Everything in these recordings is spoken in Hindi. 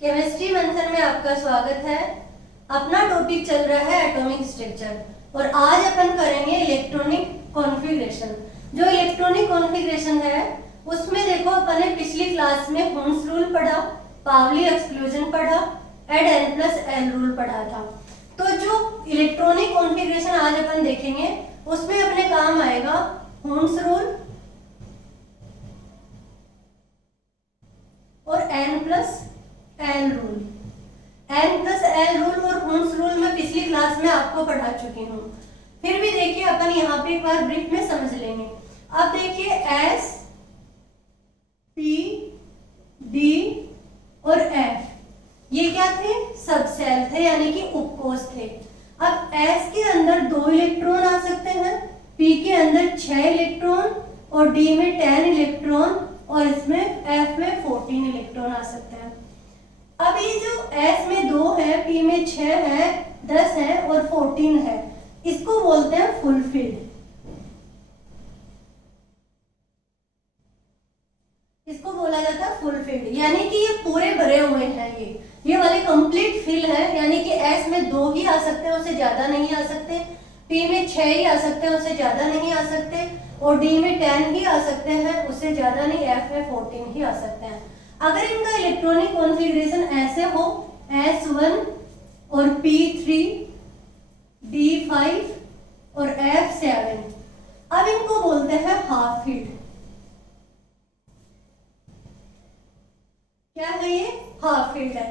केमिस्ट्री मंथन में आपका स्वागत है। अपना टॉपिक चल रहा है एटॉमिक स्ट्रक्चर और आज अपन करेंगे इलेक्ट्रॉनिक कॉन्फ़िगरेशन। जो इलेक्ट्रॉनिक कॉन्फ़िगरेशन है उसमें देखो अपन ने पिछली क्लास में हुंस रूल पढ़ा, पावली एक्सक्लूजन पढ़ा, एड n प्लस एल रूल पढ़ा था। तो जो इलेक्ट्रॉनिक कॉन्फ़िगरेशन आज अपन देखेंगे उसमें अपने काम आएगा हुंस रूल और n plus L rule. n plus L rule और हुंस रूल में पिछली क्लास में आपको पढ़ा चुकी हूँ। फिर भी देखिए अपन यहाँ पे एक बार ब्रीफ में समझ लेंगे। अब देखिए S, P, D और F ये क्या थे? सब सेल थे यानी कि उपकोष थे। अब S के अंदर 2 इलेक्ट्रॉन आ सकते हैं, P के अंदर 6 इलेक्ट्रॉन और D में 10 इलेक्ट्रॉन और इसमें F में 14 इलेक्ट्रॉन आ सकते हैं। अब ये जो S में 2 है, P में 6 है, 10 है और 14 है, इसको बोलते हैं फुलफिल्ड। इसको बोला जाता है फुलफिल्ड, यानी कि ये पूरे भरे हुए हैं। ये वाले कंप्लीट फिल है, यानी कि S में 2 ही आ सकते हैं, उससे ज्यादा नहीं आ सकते। P में 6 ही आ सकते हैं, उससे ज्यादा नहीं आ सकते। और D में 10 ही आ सकते हैं, उससे ज्यादा नहीं। F में 14 ही आ सकते हैं। अगर इनका इलेक्ट्रॉनिक कॉन्फ़िगरेशन ऐसे हो S1 और P3, D5 और F7, अब इनको बोलते हैं हाफ फील्ड। क्या है ये? हाफ फील्ड है।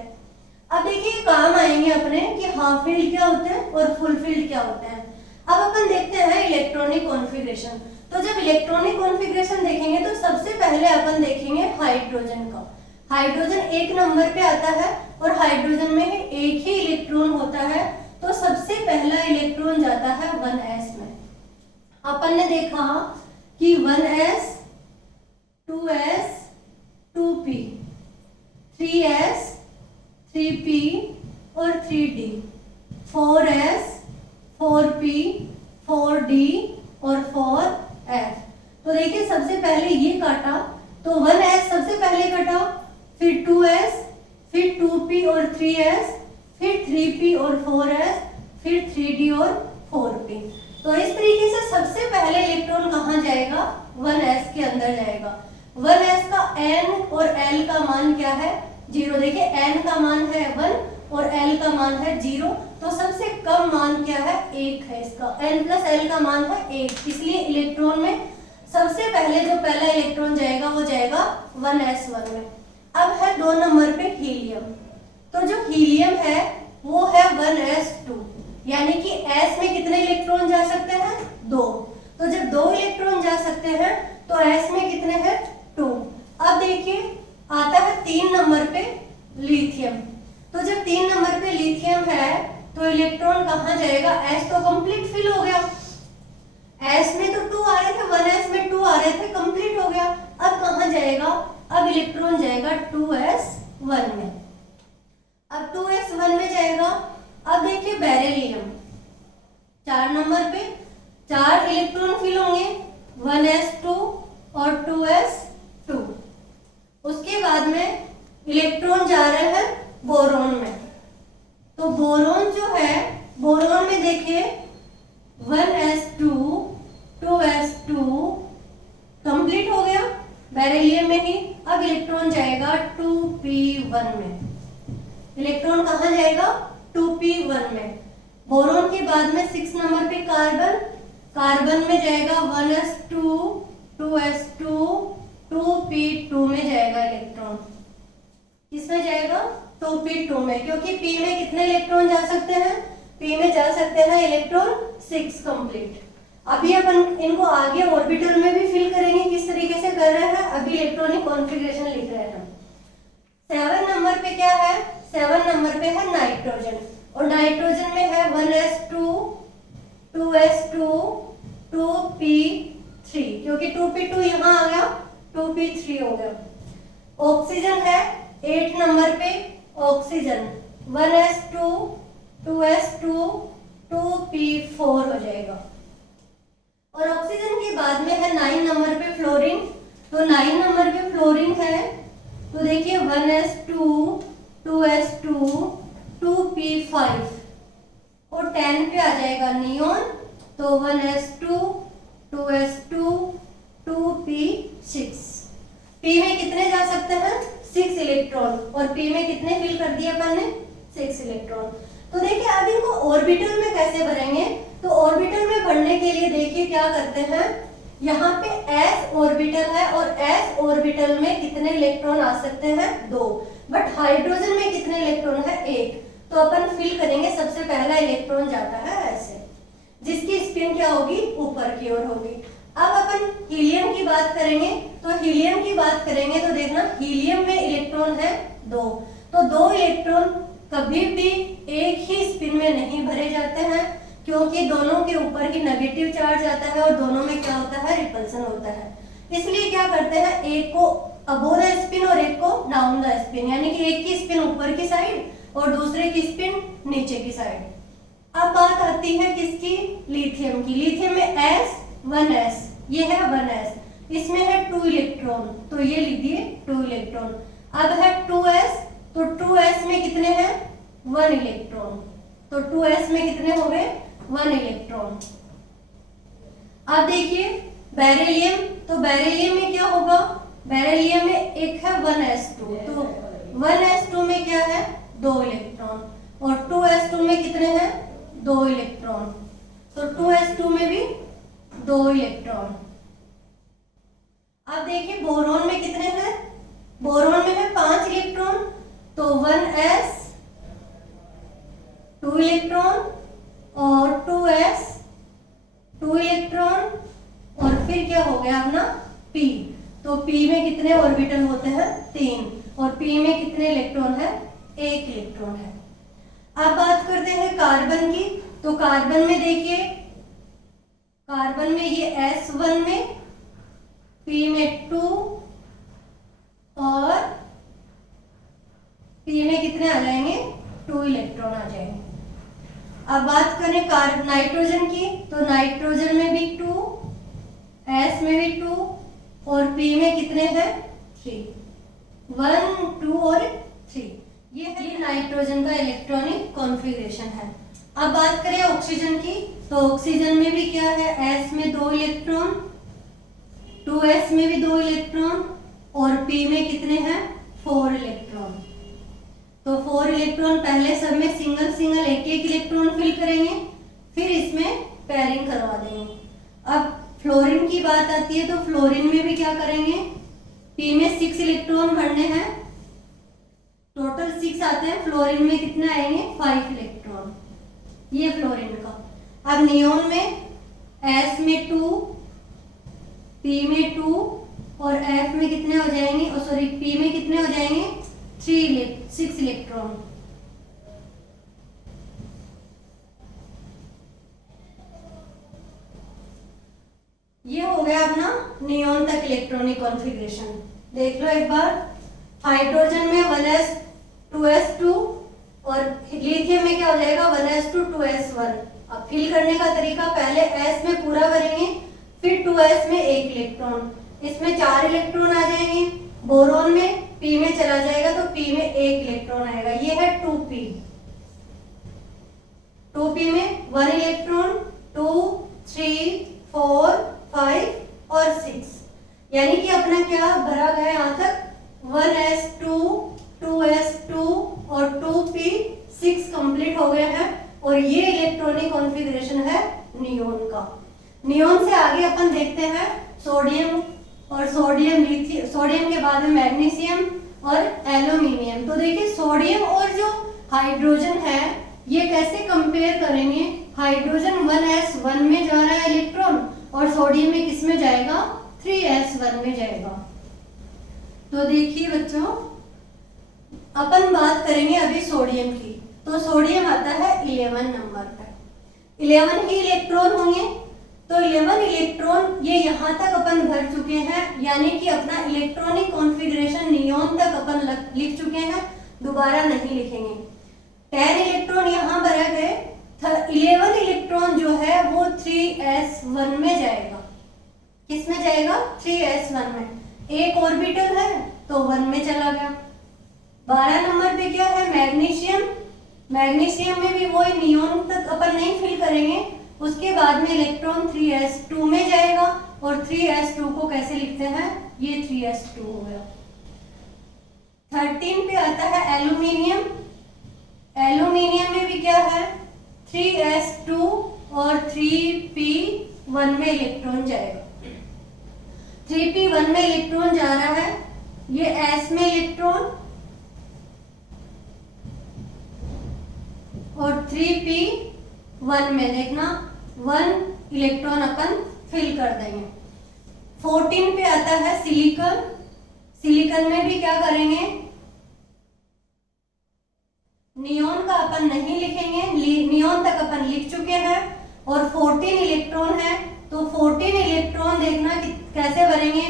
अब देखिए काम आएंगे अपने कि हाफ फील्ड क्या होते हैं और फुल फील्ड क्या होते हैं। अब अपन देखते हैं इलेक्ट्रॉनिक कॉन्फ़िगरेशन। तो जब इलेक्ट्रॉनिक कॉन्फ़िगरेशन देखेंगे तो सबसे पहले अपन देखेंगे हाइड्रोजन का। हाइड्रोजन 1 नंबर पे आता है और हाइड्रोजन में एक ही इलेक्ट्रॉन होता है, तो सबसे पहला इलेक्ट्रॉन जाता है 1s में। अपन ने देखा कि 1s, 2s, 2p, 3s, 3p और 3d, 4s, 4p, 4d और 4f। तो देखिए सबसे पहले ये काटा तो 1s सबसे पहले कटा, फिर 2s, फिर 2p और 3s, फिर 3p और 4s, फिर 3d और 4p। तो इस तरीके से सबसे पहले इलेक्ट्रॉन कहाँ जाएगा? 1s के अंदर जाएगा। 1s का n और l का मान क्या है? 0। देखिए n का मान है 1 और l का मान है 0, तो सबसे कम मान क्या है? 1 है इसका। n प्लस l का मान है 1, इसलिए इलेक्ट्रॉन में सबसे पहले जो पहला इलेक्ट्रॉन जाएगा वो जाएगा 1s1 में। अब है 2 नंबर पे हीलियम। तो जो हीलियम है वो है 1s2, यानी कि s में कितने इलेक्ट्रॉन जा सकते हैं? 2। तो जब 2 इलेक्ट्रॉन जा सकते हैं तो s में कितने हैं? 2। अब देखिए आता है 3 नंबर पे लिथियम। तो जब 3 नंबर पे लिथियम है तो इलेक्ट्रॉन कहाँ जाएगा? s तो कंप्लीट फिल हो गया। s में तो 2 आ रहे थे, 1s में 2 आ रहे थे, कंप्लीट हो गया। अब कहाँ जाएगा? अब इलेक्ट्रॉन जाएगा 2s1 में। अब 2s1 में जाएगा। अब देखिए बेरिलियम 4 नंबर पे 4 इलेक्ट्रॉन फिल होंगे, 1s2 और 2s2। उसके बाद में इलेक्ट्रॉन जा रहे हैं बोरोन में। तो बोरोन जो है, बोरोन में देखिए 1s2, 2s2 कंप्लीट हो गया बेरिलियम में ही। अब इलेक्ट्रॉन जाएगा 2p1 में। इलेक्ट्रॉन कहाँ जाएगा? 2p1 में। बोरोन के बाद में 6 नंबर पे कार्बन, कार्बन में जाएगा 1s2, 2s2, 2p2 में जाएगा इलेक्ट्रॉन। किसमें जाएगा? 2p2 में, क्योंकि p में कितने इलेक्ट्रॉन जा सकते हैं? p में जा सकते हैं इलेक्ट्रॉन 6 कंप्लीट। अभी अपन इनको आगे ऑर्बिटल में भी फिल करेंगे, किस तरीके से कर रहे हैं। अभी इलेक्ट्रॉनिक कॉन्फ़िगरेशन लिख रहे हैं। 7 नंबर पे क्या है? 7 नंबर पे है नाइट्रोजन और नाइट्रोजन में है 1s2, 2s2, 2p3, क्योंकि 2p2 यहाँ आ गया, 2p3 हो गया। ऑक्सीजन है 8 नंबर पे, ऑक्सीजन 1s2, 2s2, 2p4 हो जाएगा। और ऑक्सीजन के बाद में है 9 नंबर पे फ्लोरीन। तो 9 नंबर पे फ्लोरीन है तो देखिए 1s2, 2s2 2p5 और 10 पे आ जाएगा नियोन, तो 1s2 2s2 2p6। p में कितने जा सकते हैं 6 इलेक्ट्रॉन, और p में कितने फिल कर दिए अपन ने 6 इलेक्ट्रॉन। तो देखिए अब इनको ऑर्बिटल में कैसे भरेंगे, तो ऑर्बिटल में भरने के लिए देखिए क्या करते हैं, यहाँ पे s ऑर्बिटल है और s ऑर्बिटल में कितने इलेक्ट्रॉन आ सकते हैं 2, बट हाइड्रोजन में कितने इलेक्ट्रॉन है 1, तो अपन फिल करेंगे। सबसे पहला इलेक्ट्रॉन जाता है ऐसे, जिसकी स्पिन क्या होगी ऊपर की ओर होगी। अब अपन हीलियम की बात करेंगे, तो हीलियम की बात करेंगे तो देखना हीलियम में इलेक्ट्रॉन है 2, तो 2 इलेक्ट्रॉन कभी भी एक ही स्पिन में नहीं भरे जाते हैं, क्योंकि दोनों के ऊपर ही नेगेटिव चार्ज आता है और दोनों में क्या होता है रिपल्सन होता है। इसलिए क्या करते हैं, एक को अबोव द स्पिन और एक को डाउन द स्पिन, यानी कि एक की स्पिन ऊपर की साइड और दूसरे की स्पिन नीचे की साइड। अब बात आती है किसकी, लिथियम की। लिथियम में S1s, ये है 1s, इसमें है 2 इलेक्ट्रॉन, तो ये लिखिए 2 इलेक्ट्रॉन। अब है 2s, तो 2s में कितने हैं 1 इलेक्ट्रॉन, तो 2s में कितने हो गए 1 इलेक्ट्रॉन। अब देखिए बेरिलियम, तो बेरिलियम में क्या होगा, बेरिलियम में एक है 1s2, तो 1s2 में क्या है 2 इलेक्ट्रॉन, और 2s2 में कितने हैं 2 इलेक्ट्रॉन, तो 2s2 में भी 2 इलेक्ट्रॉन। अब देखिए बोरोन में कितने हैं, बोरोन में है 5 इलेक्ट्रॉन, तो 1s 2 इलेक्ट्रॉन और 2s 2 इलेक्ट्रॉन, और फिर क्या हो गया अपना p, तो p में कितने ऑर्बिटल होते हैं 3, और p में कितने इलेक्ट्रॉन है 1 इलेक्ट्रॉन है। अब बात करते हैं कार्बन की, तो कार्बन में देखिए, कार्बन में ये S1 में, p में 2 और p में कितने आ जाएंगे 2 इलेक्ट्रॉन आ जाएंगे। अब बात करें नाइट्रोजन की, तो नाइट्रोजन में भी 2, S में भी 2 और p में कितने हैं 3, 1 2 और 3। ये नाइट्रोजन का इलेक्ट्रॉनिक कॉन्फ़िगरेशन है। अब बात करें ऑक्सीजन की, तो ऑक्सीजन में भी क्या है, S में 2 इलेक्ट्रॉन, 2s में भी 2 इलेक्ट्रॉन और p में कितने हैं 4 इलेक्ट्रॉन। तो 4 इलेक्ट्रॉन पहले सब में सिंगल सिंगल एक एक इलेक्ट्रॉन फिल करेंगे, फिर इसमें पेयरिंग करवा देंगे। अब फ्लोरीन की बात आती है, तो फ्लोरीन में भी क्या करेंगे, p में 6 इलेक्ट्रॉन भरने हैं, टोटल 6 आते हैं, फ्लोरीन में कितने आएंगे 5 इलेक्ट्रॉन, ये फ्लोरीन का। अब नियोन में S में 2, p में 2 और F में कितने हो जाएंगे, सॉरी p में कितने हो जाएंगे 6 इलेक्ट्रॉन। ये हो गया अपना नियोन तक इलेक्ट्रॉनिक कॉन्फ़िगरेशन। देख लो एक बार, हाइड्रोजन में 1s 2s2 और लिथियम में क्या हो जाएगा 1s2 2s1। अब फिल करने का तरीका, पहले s में पूरा भरेंगे, फिर 2s में 1 इलेक्ट्रॉन, इसमें 4 इलेक्ट्रॉन आ जाएंगे। बोरोन में p में चला जाएगा तो p में 1 इलेक्ट्रॉन आएगा, ये है 2p। 2p में 1 इलेक्ट्रॉन, 2 3 4 5 और 6, यानी कि अपना क्या भरा गया यहाँ तक 1s2 2s2 और 2p6 कंप्लीट हो गए हैं, और ये इलेक्ट्रॉनिक कॉन्फ़िगरेशन है नियोन का। नियोन से आगे अपन देखते हैं सोडियम, और सोडियम के बाद में मैग्नीशियम और एल्यूमिनियम। तो देखिए सोडियम और जो हाइड्रोजन है ये कैसे कंपेयर करेंगे, हाइड्रोजन 1s1 में जा रहा है इलेक्ट्रॉन और सोडियम में किस में जाएगा 3s1 में जाएगा। तो देखिए बच्चों, अपन बात करेंगे अभी सोडियम की, तो सोडियम आता है 11 नंबर पर। 11 ही इलेक्ट्रॉन होंगे, तो 11 इलेक्ट्रॉन ये यहाँ तक अपन भर चुके हैं, यानी कि अपना इलेक्ट्रॉनिक कॉन्फ़िगरेशन नियोन तक अपन लिख चुके हैं, दोबारा नहीं लिखेंगे। 10 इलेक्ट्रॉन यहाँ भरा गए, 11 इलेक्ट्रॉन जो है वो 3s1 में जाएगा। किस में जाएगा 3s1 में। एक ऑर्बिटल है तो 1 में चला गया, 12 नंबर पे क्या है, मैग्नीशियम। मैग्नीशियम में भी वही नियोन तक अपन नहीं फिल करेंगे, उसके बाद में इलेक्ट्रॉन 3s2 में जाएगा और 3s2 को कैसे लिखते हैं, ये 3s2 हो गया। 13 पे आता है एल्यूमिनियम। एल्यूमिनियम में भी क्या है, 3s2 और 3p1 में इलेक्ट्रॉन जाएगा। 3p1 में इलेक्ट्रॉन जा रहा है, ये s में इलेक्ट्रॉन और 3p1 में देखना 1 इलेक्ट्रॉन अपन फिल कर देंगे। 14 पे आता है सिलिकॉन। सिलिकॉन में भी क्या करेंगे, नियोन का अपन नहीं लिखेंगे, नियोन तक अपन लिख चुके हैं और 14 इलेक्ट्रॉन है, तो 14 इलेक्ट्रॉन देखना कैसे भरेंगे,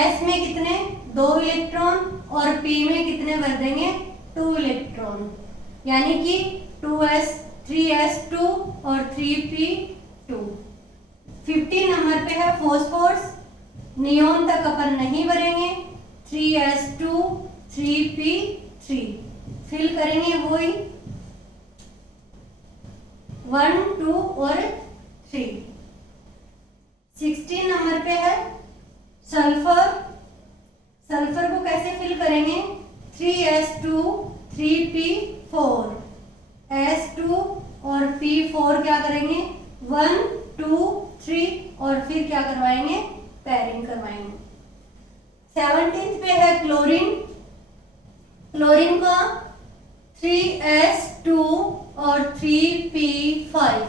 s में कितने 2 इलेक्ट्रॉन और p में कितने भर देंगे 2 इलेक्ट्रॉन, यानी कि 2s 3s2 और 3p2। 15 नंबर पे है फॉस्फोरस। नियोन तक अपन नहीं भरेंगे, 3s2 3p3 फिल करेंगे वही 1 2 और 3। 16 नंबर पे है सल्फर। सल्फर को कैसे फिल करेंगे, 3s2 3p4, s2 और p4 क्या करेंगे 1 2 3 और फिर क्या करवाएंगे, पेयरिंग करवाएंगे। 17 पे है क्लोरीन। क्लोरीन का 3s2 और 3p5,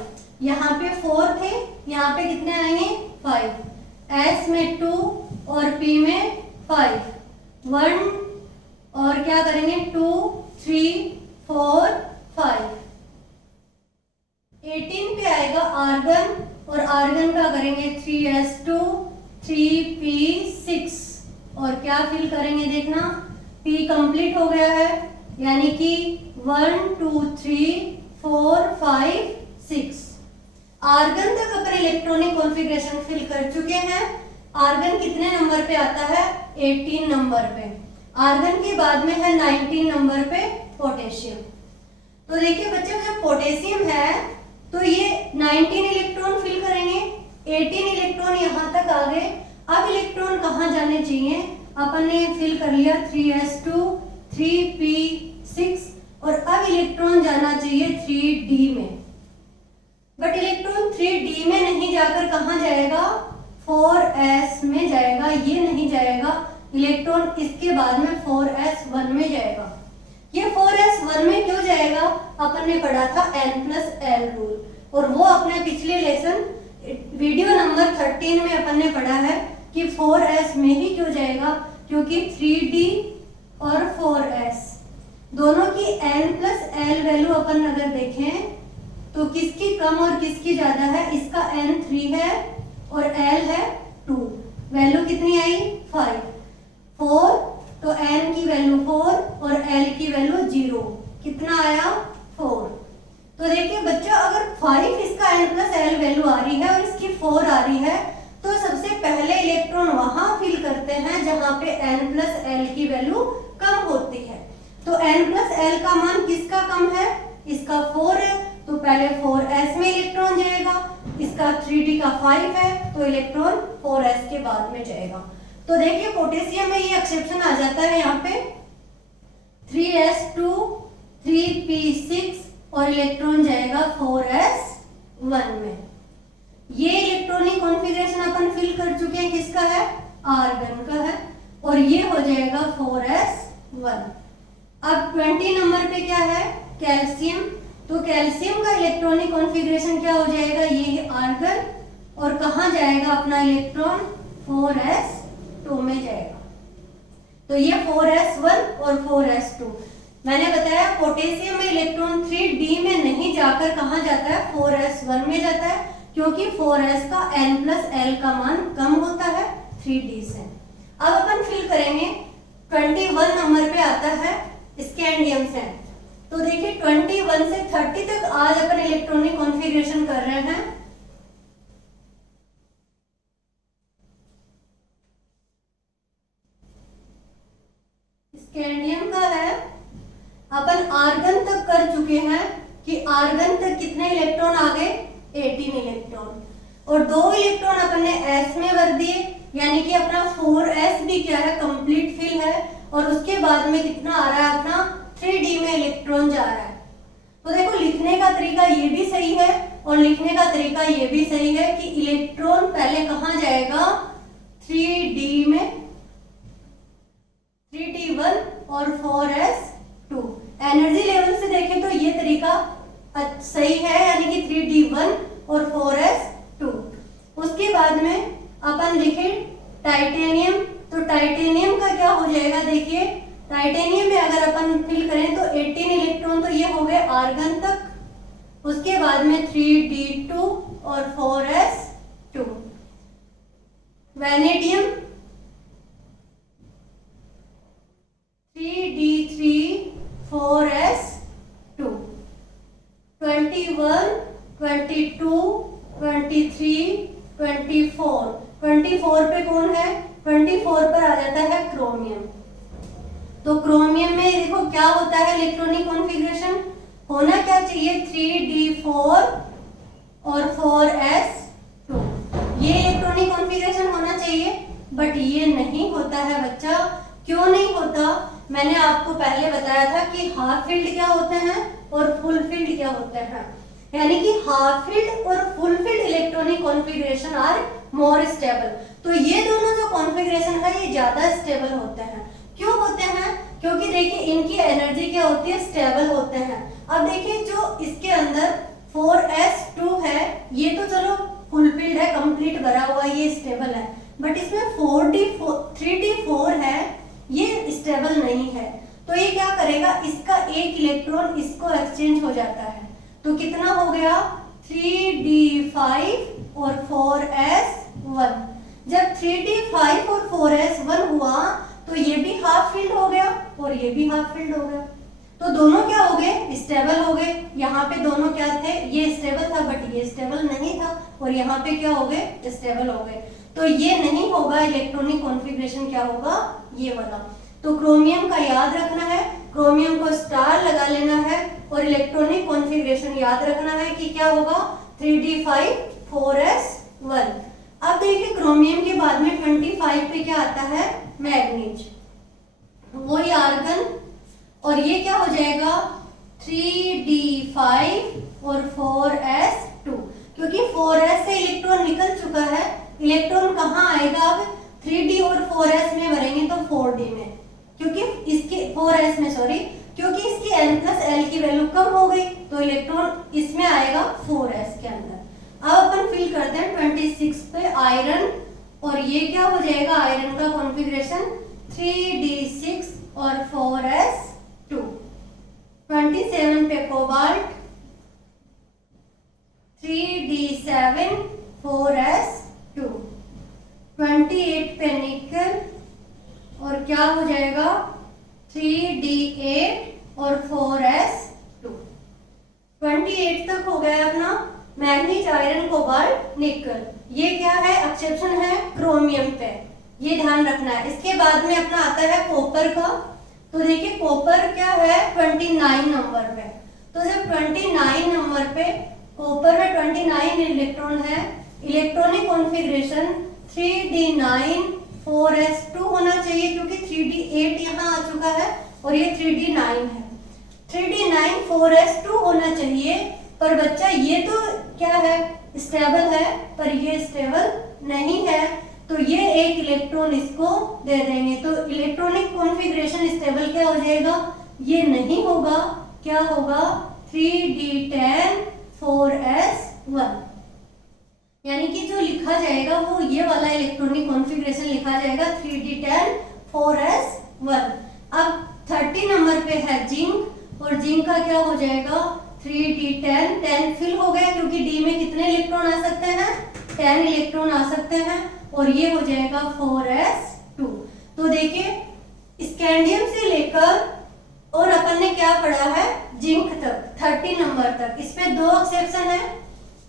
यहाँ पे 4 थे, यहाँ पे कितने आएंगे 5, s में 2 और p में 5, 1 और क्या करेंगे 2 3 4 5। 18 पे आएगा आर्गन और आर्गन का करेंगे 3s2 3p6 और क्या फिल करेंगे देखना, p कंप्लीट हो गया है, यानी कि 1 2 3 4 5 6। आर्गन तक अपन इलेक्ट्रॉनिक कॉन्फ़िगरेशन फिल कर चुके हैं। आर्गन कितने नंबर पे आता है, 18 नंबर पे। आर्गन के बाद में है 19 नंबर पे पोटेशियम। तो देखिए बच्चों, जब पोटेशियम है तो ये 19 इलेक्ट्रॉन फिल करेंगे, 18 इलेक्ट्रॉन यहाँ तक आ गए। अब इलेक्ट्रॉन कहाँ जाने चाहिए, अपन ने फिल कर लिया 3s2 3p6 और अब इलेक्ट्रॉन जाना चाहिए 3d में, बट इलेक्ट्रॉन 3d में नहीं जाकर कहाँ जाएगा, 4s में जाएगा, ये नहीं जाएगा इलेक्ट्रॉन, इसके बाद में 4s1 में जाएगा। ये 4s1 में क्यों जाएगा, अपन ने पढ़ा था n+l रूल, और वो अपने पिछले लेसन वीडियो नंबर 13 में अपन ने पढ़ा है कि 4s में ही क्यों जाएगा, क्योंकि 3d और 4s दोनों की n+l वैल्यू अपन अगर देखें तो किसकी कम और किसकी ज्यादा है, इसका n 3 है और l है 2, वैल्यू कितनी आई 5 4, तो n की वैल्यू 4 और l की वैल्यू 0, कितना आया 4। तो देखिए बच्चों, अगर 5 इसका n+l वैल्यू आ रही है और इसकी 4 आ रही है, तो सबसे पहले इलेक्ट्रॉन वहां फिल करते हैं जहां पे n+l की वैल्यू कम होती है। तो n+l का मान किसका कम है, इसका 4 है, तो पहले 4s में इलेक्ट्रॉन जाएगा, इसका 3d का 5 है, तो इलेक्ट्रॉन 4s के बाद में जाएगा। तो देखिए पोटेशियम में ये एक्सेप्शन आ जाता है, यहाँ पे 3s2 3p6 और इलेक्ट्रॉन जाएगा 4s1 में। ये इलेक्ट्रॉनिक कॉन्फ़िगरेशन अपन फिल कर चुके हैं, किसका है, आर्गन का है, और ये हो जाएगा 4s1। अब 20 नंबर पे क्या है, कैल्शियम। तो कैल्शियम का इलेक्ट्रॉनिक कॉन्फ़िगरेशन क्या हो जाएगा, ये आर्गन, और कहाँ जाएगा अपना इलेक्ट्रॉन 4s2 में जाएगा। तो ये 4s1 और 4s2। मैंने बताया पोटेशियम में इलेक्ट्रॉन 3d में नहीं जाकर कहाँ जाता है, 4s1 में जाता है, क्योंकि 4s का n+l का मान कम होता है 3d से। अब अपन फिल करेंगे 21 नंबर पे आता है स्कैंडियम से। तो देखिए 21 से 30 तक आज अपन इलेक्ट्रॉनिक कॉन्फ़िगरेशन कर रहे हैं। स्कैंडियम का है अपन आर्गन तक कर चुके हैं कि आर्गन तक कितने इलेक्ट्रॉन आ गए, 18 इलेक्ट्रॉन, और 2 इलेक्ट्रॉन अपन ने s में भर दिए, यानी कि अपना 4s भी क्या है, कंप्लीट फिल है। और उसके बाद में कितना आ रहा है, अपना 3d में इलेक्ट्रॉन जा रहा है। तो देखो लिखने का तरीका ये भी सही है और लिखने का तरीका ये भी सही है कि इलेक्ट्रॉन पहले कहाँ जाएगा, 3d में, 3d1 और 4s2। एनर्जी लेवल से देखें तो ये तरीका सही है, यानी कि 3d1 और 4s2। उसके बाद में अपन लिखे टाइटेनियम, तो टाइटेनियम का क्या हो जाएगा, देखिए टाइटेनियम में अगर अपन फिल करें तो 18 इलेक्ट्रॉन तो ये हो गए आर्गन तक। उसके बाद में 3d2 और 4s2। Vanadium 3d3 4s2। 21 22 23 24, 24 पे कौन है, 24 पर आ जाता है क्रोमियम। तो क्रोमियम में देखो क्या होता है, इलेक्ट्रॉनिक कॉन्फ़िगरेशन होना क्या चाहिए, 3d4 और 4s2, ये इलेक्ट्रॉनिक कॉन्फ़िगरेशन होना चाहिए। बट ये नहीं होता है बच्चा, क्यों नहीं होता, मैंने आपको पहले बताया था कि हाफ फील्ड क्या होते हैं और फुल फील्ड क्या होते हैं, यानी कि हाफ फील्ड और full filled electronic configuration are more stable. तो ये दोनों जो कॉन्फ़िगरेशन है ये ज्यादा स्टेबल होते हैं। क्यों होते हैं, क्योंकि देखिए इनकी एनर्जी क्या होती है, स्टेबल होते हैं। अब देखिए जो इसके अंदर 4s2 है, ये तो चलो फुल फील्ड है, कंप्लीट भरा हुआ, ये स्टेबल है। बट इसमें 3d4 है, ये स्टेबल नहीं है। तो ये क्या करेगा, इसका एक इलेक्ट्रॉन इसको एक्सचेंज हो जाता है। तो कितना हो गया, 3d5 और 4s1। जब 3d5 और 4s1 हुआ तो ये भी हाफ फील्ड हो गया और ये भी हाफ फील्ड हो गया। तो दोनों क्या हो गए, स्टेबल हो गए। यहाँ पे दोनों क्या थे, ये स्टेबल था बट ये स्टेबल नहीं था, और यहाँ पे क्या हो गए, स्टेबल हो गए। तो ये नहीं होगा, इलेक्ट्रॉनिक कॉन्फ़िगरेशन क्या होगा, ये वाला। तो क्रोमियम का याद रखना है, क्रोमियम को स्टार लगा लेना है, और इलेक्ट्रॉनिक कॉन्फ़िगरेशन याद रखना है कि क्या होगा, 3d5 4s1। अब देखिए क्रोमियम के बाद में 25 पे क्या आता है, मैग्नीज, वही आर्गन, और ये क्या हो जाएगा 3d5 और 4s2, क्योंकि 4s से इलेक्ट्रॉन निकल चुका है। इलेक्ट्रॉन कहाँ आएगा, अब 3d और 4s में भरेंगे तो 4d में, क्योंकि इसके 4s में सॉरी, क्योंकि इसकी n+l की वैल्यू कम हो गई, तो इलेक्ट्रॉन इसमें आएगा 4s के अंदर। अब अपन फिल करते हैं 26 पे आयरन, और ये क्या हो जाएगा, आयरन का कॉन्फ़िगरेशन 3d6 और 4s2। 27 पे कोबाल्ट 3d7 4s2। 28 पे निकल, और क्या हो जाएगा 3d8 और 4s2। 28 तक हो गया अपना मैग्नीज, आयरन, कोबाल्ट, निकल। ये क्या है, एक्सेप्शन है क्रोमियम पे, ये ध्यान रखना है। इसके बाद में अपना आता है कॉपर का। तो देखिए कॉपर क्या है 29 नंबर पे, तो जब 29 नंबर पे कॉपर में 29 इलेक्ट्रॉन है, इलेक्ट्रॉनिक कॉन्फ़िगरेशन 3d9 4s2 होना चाहिए, क्योंकि 3d8 यहाँ आ चुका है और ये 3d9 है। 3d9 4s2 होना चाहिए, पर बच्चा ये तो क्या है, स्टेबल है, पर ये स्टेबल नहीं है, तो ये एक इलेक्ट्रॉन इसको दे देंगे। तो इलेक्ट्रॉनिक कॉन्फ़िगरेशन स्टेबल क्या हो जाएगा, ये नहीं होगा, क्या होगा 3d10 4s1, यानी कि जो लिखा जाएगा वो ये वाला इलेक्ट्रॉनिक कॉन्फ़िगरेशन लिखा जाएगा 3d10 4s1। अब 30 नंबर पे है जिंक, और जिंक का क्या हो जाएगा 3d10, 10 फिल हो गया, क्योंकि डी में कितने इलेक्ट्रॉन आ सकते हैं, 10 इलेक्ट्रॉन आ सकते हैं, और ये हो जाएगा 4s2। तो देखिए स्कैंडियम से लेकर और अपन ने क्या पढ़ा है, जिंक तक 30 नंबर तक। इसमें 2 एक्सेप्शन है,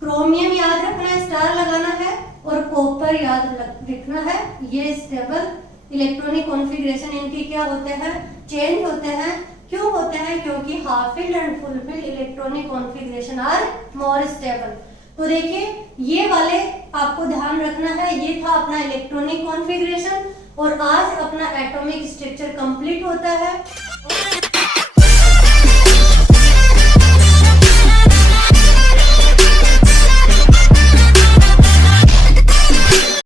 क्रोमियम याद रखना है, स्टार लगाना है, और कॉपर याद रखना है। ये स्टेबल इलेक्ट्रॉनिक कॉन्फ़िगरेशन इनके क्या होते हैं, चेंज होते हैं। क्यों होते हैं? क्योंकि half filled and full filled electronic configuration are more stable. तो देखिए ये वाले आपको ध्यान रखना है, ये था अपना इलेक्ट्रॉनिक कॉन्फ़िगरेशन और आज अपना एटॉमिक स्ट्रक्चर कंप्लीट होता है।